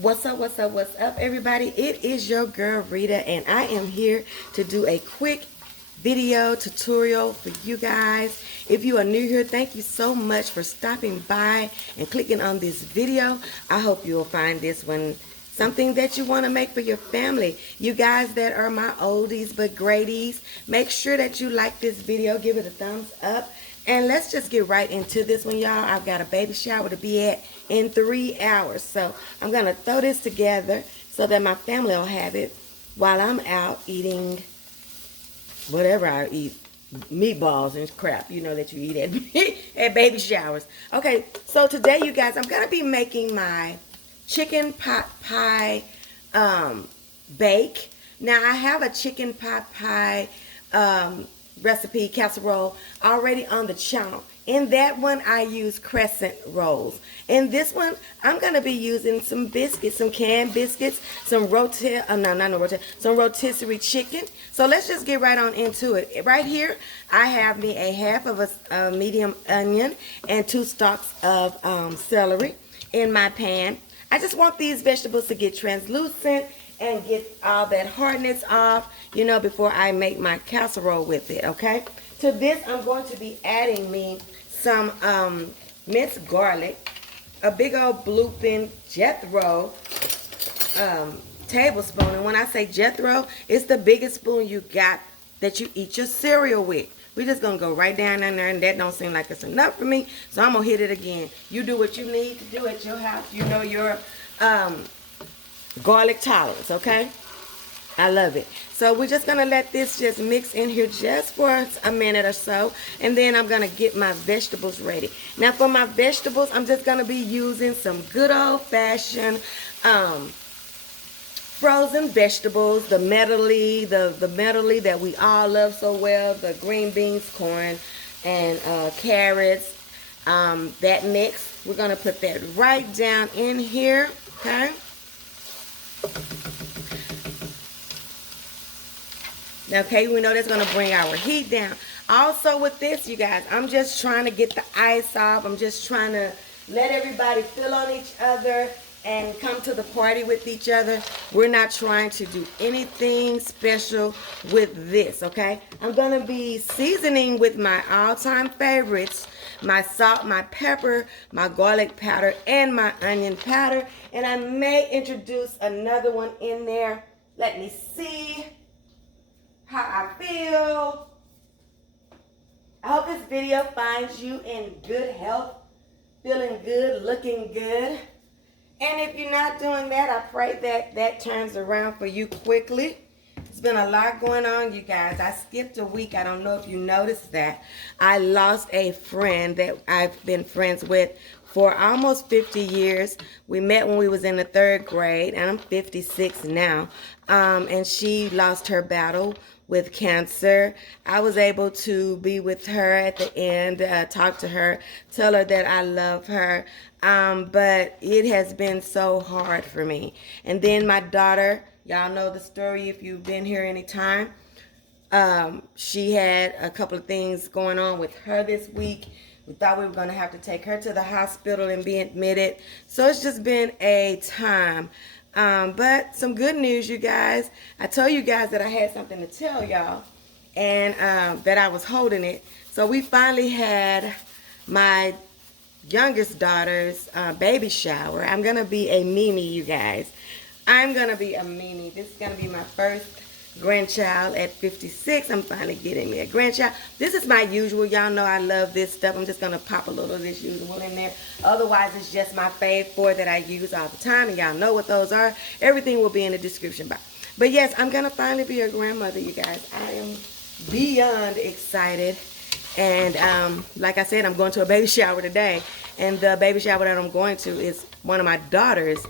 What's up, what's up, what's up, everybody? It is your girl Rita, and I am here to do a quick video tutorial for you guys. If you are new here, thank you so much for stopping by and clicking on this video. I hope you will find this one something that you want to make for your family. You guys that are my oldies but greaties, make sure that you like this video, give it a thumbs up, and let's just get right into this one, y'all. I've got a baby shower to be at in 3 hours, so I'm gonna throw this together so that my family will have it while I'm out eating whatever I eat, meatballs and crap, you know, that you eat at baby showers. Okay, so today, you guys, I'm gonna be making my chicken pot pie bake. Now I have a chicken pot pie recipe casserole already on the channel. In that one I use crescent rolls. In this one I'm gonna be using some biscuits, some canned biscuits, some some rotisserie chicken. So let's just get right on into it. Right here I have me a half of a medium onion and 2 stalks of celery in my pan. I just want these vegetables to get translucent and get all that hardness off, you know, before I make my casserole with it, okay? To this, I'm going to be adding me some minced garlic, a big old blooping Jethro tablespoon. And when I say Jethro, it's the biggest spoon you got that you eat your cereal with. We're just going to go right down in there, and that don't seem like it's enough for me, so I'm going to hit it again. You do what you need to do at your house. You know your garlic tolerance, okay? I love it. So we're just going to let this just mix in here just for a minute or so, and then I'm going to get my vegetables ready. Now for my vegetables, I'm just going to be using some good old-fashioned frozen vegetables, the medley, the medley that we all love so well, the green beans, corn, and carrots, that mix. We're going to put that right down in here, okay? Okay, we know that's going to bring our heat down. Also with this, you guys, I'm just trying to get the ice off. I'm just trying to let everybody feel on each other and come to the party with each other. We're not trying to do anything special with this, okay? I'm going to be seasoning with my all-time favorites, my salt, my pepper, my garlic powder, and my onion powder. And I may introduce another one in there. Let me see how I feel. I hope this video finds you in good health, feeling good, looking good. And if you're not doing that, I pray that that turns around for you quickly. It's been a lot going on, you guys. I skipped a week. I don't know if you noticed that. I lost a friend that I've been friends with for almost 50 years. We met when we was in the 3rd grade, and I'm 56 now. And she lost her battle with cancer. I was able to be with her at the end, talk to her, tell her that I love her. But it has been so hard for me. And then my daughter, y'all know the story if you've been here any time. She had a couple of things going on with her this week. We thought we were going to have to take her to the hospital and be admitted. So it's just been a time. But some good news, you guys. I told you guys that I had something to tell y'all, and that I was holding it. So we finally had my youngest daughter's baby shower. I'm going to be a Mimi, you guys. I'm going to be a Mimi. This is going to be my first grandchild at 56. I'm finally getting me a grandchild. This is my usual. Y'all know I love this stuff. I'm just going to pop a little of this usual in there. Otherwise, it's just my fave 4 that I use all the time. And y'all know what those are. Everything will be in the description box. But yes, I'm going to finally be a grandmother, you guys. I am beyond excited. And like I said, I'm going to a baby shower today. And the baby shower that I'm going to is one of my daughter's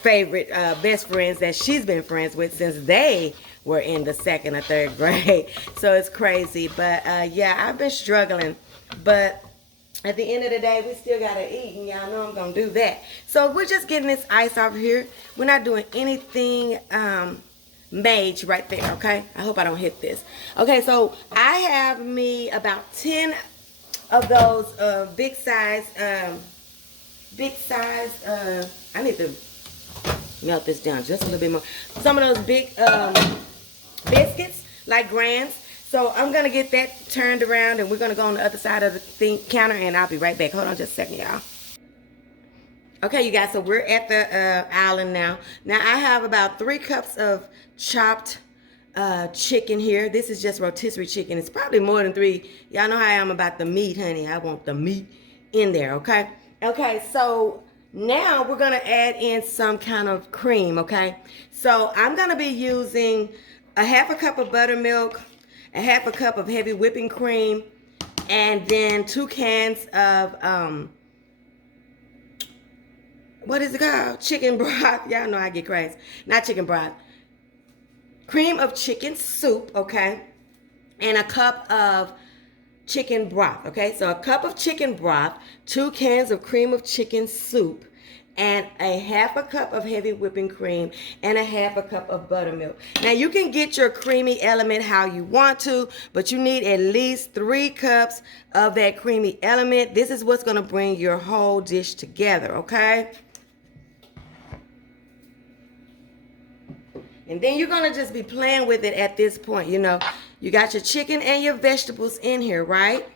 favorite best friends that she's been friends with since they were in the 2nd or 3rd grade. So it's crazy. But yeah, I've been struggling. But at the end of the day, we still got to eat. And y'all know I'm going to do that. So we're just getting this ice off here. We're not doing anything major right there, okay? I hope I don't hit this. Okay, so I have me about 10 of those big size, I need to melt this down just a little bit more. Some of those big biscuits, like Grands. So I'm going to get that turned around, and we're going to go on the other side of the counter, and I'll be right back. Hold on just a second, y'all. Okay, you guys, so we're at the island now. Now, I have about 3 cups of chopped chicken here. This is just rotisserie chicken. It's probably more than 3. Y'all know how I am about the meat, honey. I want the meat in there, okay? Okay, so now we're going to add in some kind of cream, okay? So I'm going to be using a 1/2 cup of buttermilk, a 1/2 cup of heavy whipping cream, and then 2 cans of, what is it called? Chicken broth. Y'all know I get crazy. Not chicken broth. Cream of chicken soup, okay? And a cup of chicken broth, okay? So a cup of chicken broth, 2 cans of cream of chicken soup, and a 1/2 cup of heavy whipping cream, and a 1/2 cup of buttermilk. Now, you can get your creamy element how you want to, but you need at least 3 cups of that creamy element. This is what's going to bring your whole dish together, okay? And then you're going to just be playing with it at this point, you know. You got your chicken and your vegetables in here, right?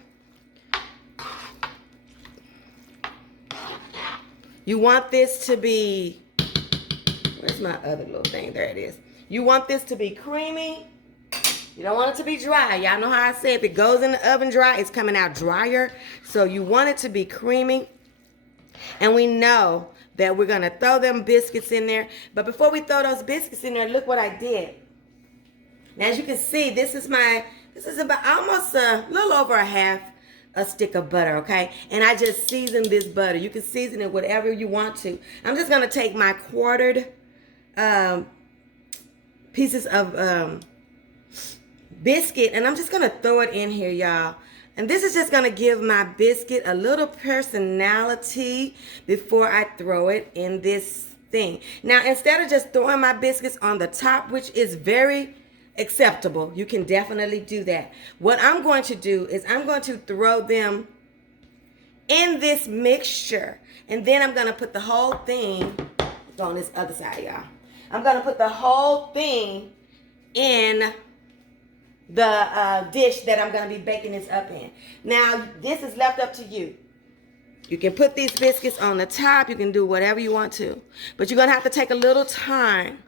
You want this to be, where's my other little thing? There it is. You want this to be creamy. You don't want it to be dry. Y'all know how I say if it goes in the oven dry, it's coming out drier. So you want it to be creamy. And we know that we're going to throw them biscuits in there. But before we throw those biscuits in there, look what I did. Now, as you can see, this is about almost a little over a stick of butter, okay? And I just seasoned this butter. You can season it whatever you want to. I'm just going to take my quartered pieces of biscuit, and I'm just going to throw it in here, y'all. And this is just going to give my biscuit a little personality before I throw it in this thing. Now, instead of just throwing my biscuits on the top, which is very acceptable, you can definitely do that. What I'm going to do is I'm going to throw them in this mixture. And then I'm going to put the whole thing on this other side, y'all. I'm going to put the whole thing in the dish that I'm going to be baking this up in. Now, this is left up to you. You can put these biscuits on the top. You can do whatever you want to. But you're going to have to take a little time,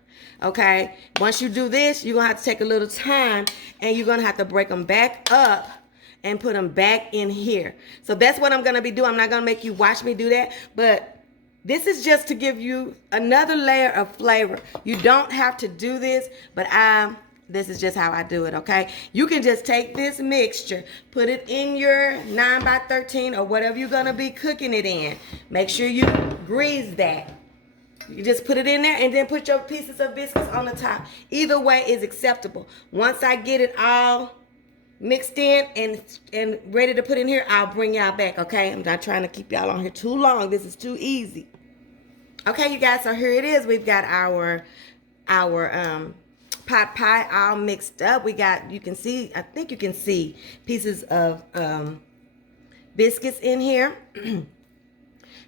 okay? Once you do this, you're going to have to take a little time, and you're going to have to break them back up and put them back in here. So that's what I'm going to be doing. I'm not going to make you watch me do that, but this is just to give you another layer of flavor. You don't have to do this, but this is just how I do it, okay? You can just take this mixture, put it in your 9x13 or whatever you're going to be cooking it in. Make sure you grease that. You just put it in there and then put your pieces of biscuits on the top. Either way is acceptable. Once I get it all mixed in and ready to put in here, I'll bring y'all back, okay? I'm not trying to keep y'all on here too long. This is too easy. Okay, you guys, so here it is. We've got our pot pie all mixed up. We got, you can see, I think you can see pieces of biscuits in here.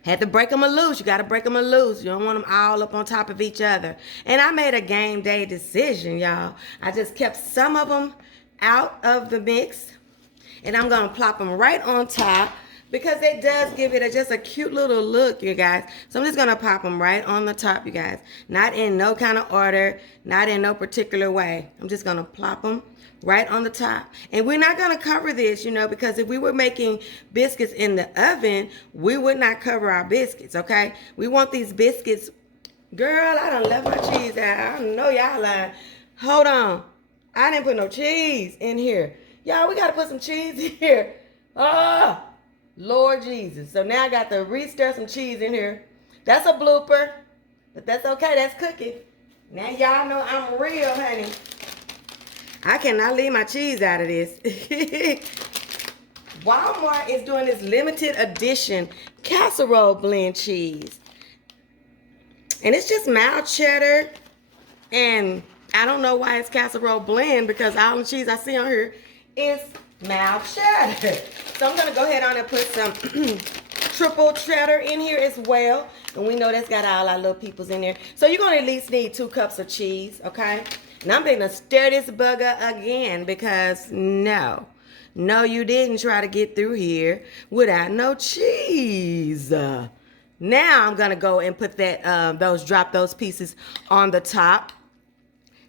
Had to break them loose. You got to break them loose. You don't want them all up on top of each other. And I made a game day decision, y'all. I just kept some of them out of the mix, and I'm going to plop them right on top because it does give it just a cute little look, you guys. So I'm just going to pop them right on the top, you guys. Not in no kind of order, not in no particular way. I'm just going to plop them right on the top. And we're not going to cover this, you know, because if we were making biscuits in the oven, we would not cover our biscuits, okay? We want these biscuits. Girl, I done left my cheese out. I know y'all lying. Hold on. I didn't put no cheese in here. Y'all, we got to put some cheese in here. Oh, Lord Jesus. So now I got to re-stir some cheese in here. That's a blooper, but that's okay. That's cooking. Now y'all know I'm real, honey. I cannot leave my cheese out of this. Walmart is doing this limited edition casserole blend cheese. And it's just mild cheddar. And I don't know why it's casserole blend because all the cheese I see on here is mild cheddar. So I'm going to go ahead on and put some triple cheddar in here as well. And we know that's got all our little peoples in there. So you're going to at least need 2 cups of cheese, okay? And I'm going to stir this bugger again because no, you didn't try to get through here without no cheese. Now I'm going to go and put that, drop those pieces on the top.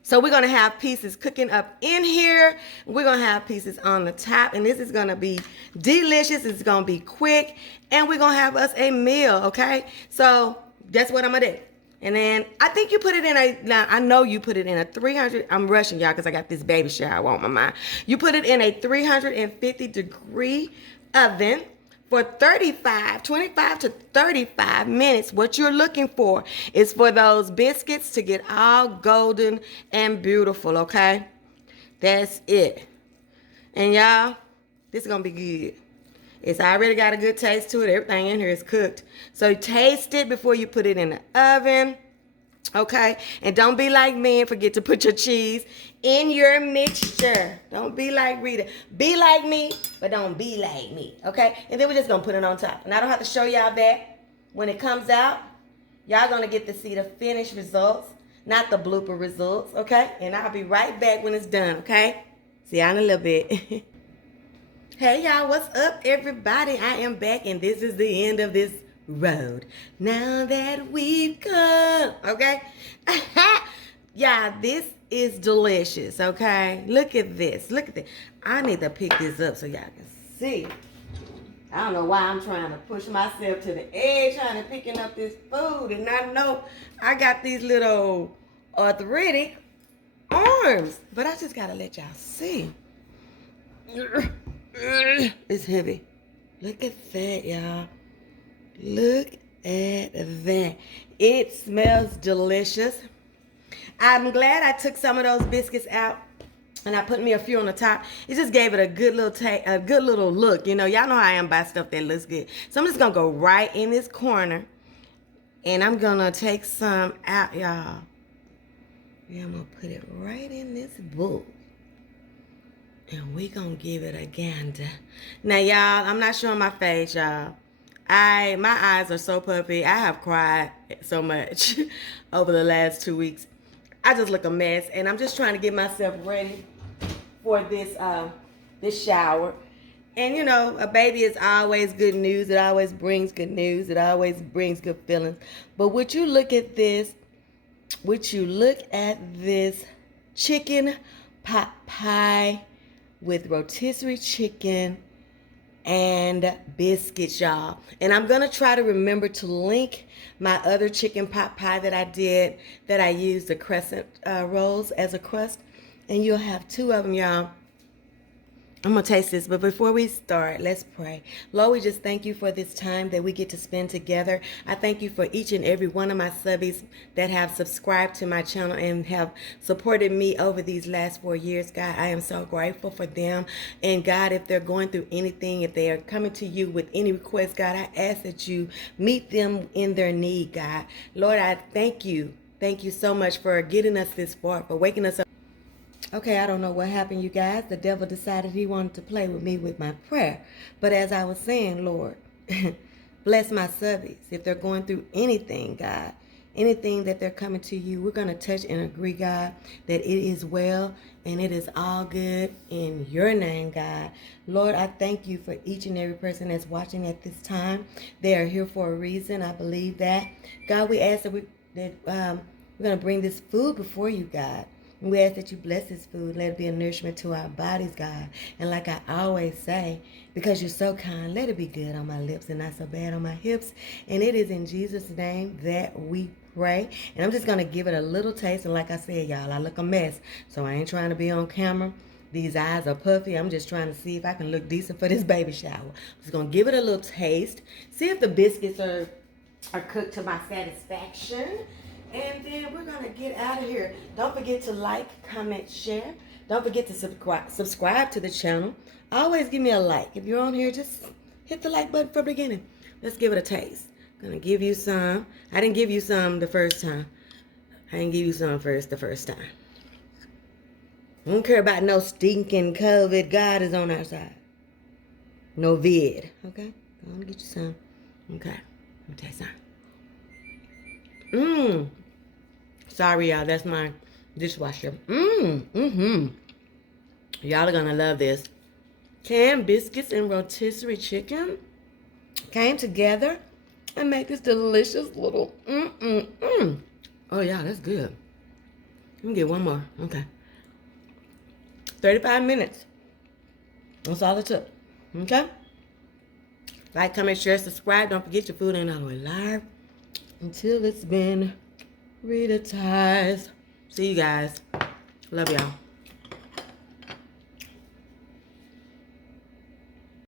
So we're going to have pieces cooking up in here. We're going to have pieces on the top. And this is going to be delicious. It's going to be quick. And we're going to have us a meal, okay? So that's what I'm going to do. And then I think you put it in now I know you put it in a 300. I'm rushing y'all because I got this baby shower on my mind. You put it in a 350-degree oven for 25 to 35 minutes. What you're looking for is for those biscuits to get all golden and beautiful, okay? That's it. And y'all, this is going to be good. It's already got a good taste to it. Everything in here is cooked. So taste it before you put it in the oven, okay? And don't be like me and forget to put your cheese in your mixture. Don't be like Rita. Be like me, but don't be like me, okay? And then we're just going to put it on top. And I don't have to show y'all that. When it comes out, y'all going to get to see the finished results, not the blooper results, okay? And I'll be right back when it's done, okay? See y'all in a little bit. Hey y'all, what's up everybody? I am back and this is the end of this road. Now that we've come, okay? Yeah, this is delicious, okay? Look at this, look at this. I need to pick this up so y'all can see. I don't know why I'm trying to push myself to the edge, trying to picking up this food, and I know I got these little arthritic arms, but I just gotta let y'all see. It's heavy. Look at that, y'all. Look at that. It smells delicious. I'm glad I took some of those biscuits out and I put me a few on the top. It just gave it a good little look. You know, y'all know how I am by stuff that looks good. So I'm just gonna go right in this corner and I'm gonna take some out, y'all. Yeah, I'm gonna put it right in this bowl. And we gonna give it a gander. Now, y'all, I'm not showing my face, y'all. My eyes are so puffy. I have cried so much over the last 2 weeks. I just look a mess, and I'm just trying to get myself ready for this shower. And you know, a baby is always good news. It always brings good news. It always brings good feelings. But would you look at this? Would you look at this chicken pot pie with rotisserie chicken and biscuits, y'all? And I'm gonna try to remember to link my other chicken pot pie that I did, that I used the crescent rolls as a crust, and you'll have 2 of them, y'all. I'm going to taste this, but before we start, let's pray. Lord, we just thank you for this time that we get to spend together. I thank you for each and every one of my subbies that have subscribed to my channel and have supported me over these last 4 years, God. I am so grateful for them. And God, if they're going through anything, if they are coming to you with any request, God, I ask that you meet them in their need, God. Lord, I thank you. Thank you so much for getting us this far, for waking us up. Okay, I don't know what happened, you guys. The devil decided he wanted to play with me with my prayer. But as I was saying, Lord, bless my subbies. If they're going through anything, God, anything that they're coming to you, we're going to touch and agree, God, that it is well and it is all good in your name, God. Lord, I thank you for each and every person that's watching at this time. They are here for a reason. I believe that. God, we ask that we're going to bring this food before you, God. And we ask that you bless this food. Let it be a nourishment to our bodies, God. And like I always say, because you're so kind, let it be good on my lips and not so bad on my hips. And it is in Jesus' name that we pray. And I'm just going to give it a little taste. And like I said, y'all, I look a mess. So I ain't trying to be on camera. These eyes are puffy. I'm just trying to see if I can look decent for this baby shower. I'm just going to give it a little taste. See if the biscuits are cooked to my satisfaction. And then we're going to get out of here. Don't forget to like, comment, share. Don't forget to subscribe to the channel. Always give me a like. If you're on here, just hit the like button from the beginning. Let's give it a taste. I'm going to give you some. I didn't give you some the first time. I didn't give you some the first time. I don't care about no stinking COVID. God is on our side. No vid. Okay? Go on, get you some. Okay, let me taste some. Sorry, y'all, that's my dishwasher. Y'all are gonna love this. Canned biscuits and rotisserie chicken came together and make this delicious little Oh yeah, that's good. Let me get one more. Okay. 35 minutes. That's all it took. Okay? Like, comment, share, subscribe. Don't forget your food ain't always live. Until it's been Ritatized. See you guys. Love y'all.